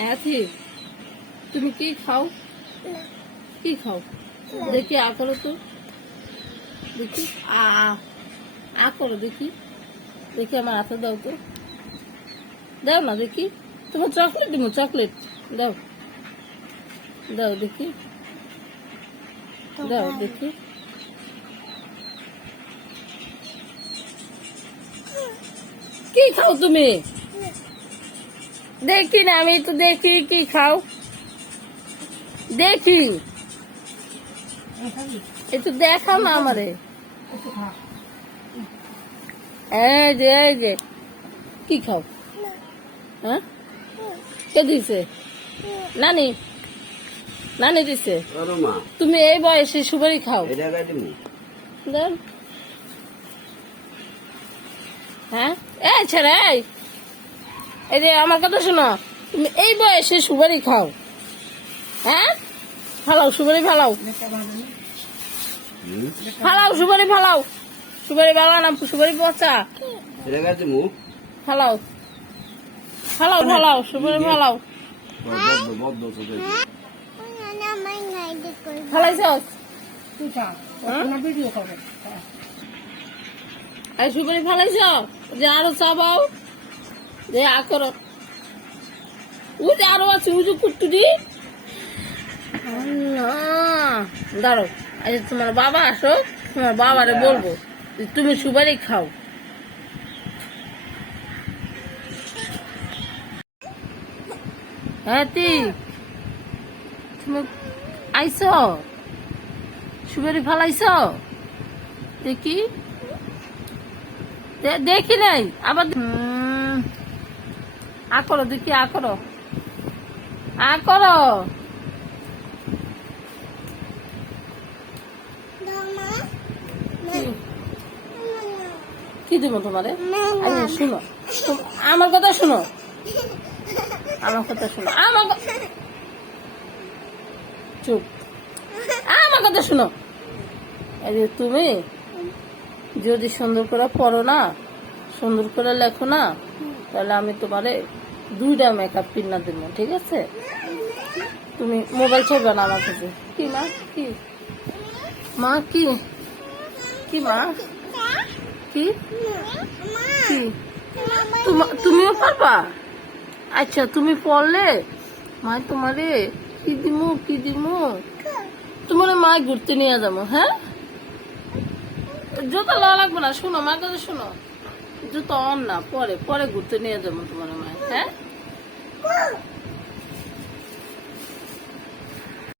অ্যাথি তুমি কি খাও? কি খাও দেখি, আ করো তো দেখি, আ করো দেখি, দেখি আমার হাতে দাও তো, দাও না দেখি, তোমার চকলেট দিব, চকলেট দাও, দাও দেখি, দাও দেখি। কি খাও তুমি? দেখি না, আমি তো দেখি কি খাও, দেখি একটু দেখাও না আমারে। এই যে এই যে কি খাও? হ্যাঁ, কে দিছে? নানি, নানি দিছে। তুমি এই বয়সে সুপারি খাও? দেন। হ্যাঁ, এই ছেড়ে, এই যে আমার কথা শোনো, তুমি এই বয়সে সুপারি খাও? হ্যাঁ, ফালাও সুপারি, ফালাও, ফালাও সুপারি, ফালাও সুপারি, ফালাও না, সুপারি পচা, ফালাও, ফালাও, ফালাও সুপারি, ফালাও। ফালাইছ? এই সুপারি ফালাইছ? যে আরো চাবাও, যে আ করো, ও যে আরো আছে, ও যে কুট্টুটি। দাঁড়ো, আজ তোমার বাবা আসো, তোমার বাবারে বলবো তুমি সুপারি খাও। হ্যাঁ, তুমি আইস, সুপারি ফালাইছ? দেখি, দেখি নাই আবার, আ করো দেখি, আ করো, আ করো। কি দেবো তোমারে? শুনো, আমার কথা শুনো, আমার কথা শুনো, চুপ, আমার কথা শুনো। এই যে তুমি যদি সুন্দর করে পড়ো না, সুন্দর করে লেখো না, তাহলে আমি তোমারে 2টা মেকআপ কিনা দেবো, ঠিক আছে? তুমি মোবাইল ছাড়বে না আমার কাছে। কি মা, কি মা, কি কি মা, কি কি তুমিও পারবা? আচ্ছা, তুমি পড়লে মা তোমারে কি দিমু, কি দিমু, তোমার মা ঘুরতে নিয়ে যাবো। হ্যাঁ, জুতো লওয়া লাগবে না, শোনো মার কথা শোনো, জুতো অন না, পরে পরে ঘুরতে নিয়ে যাবো তোমার মায়। হ্যাঁ।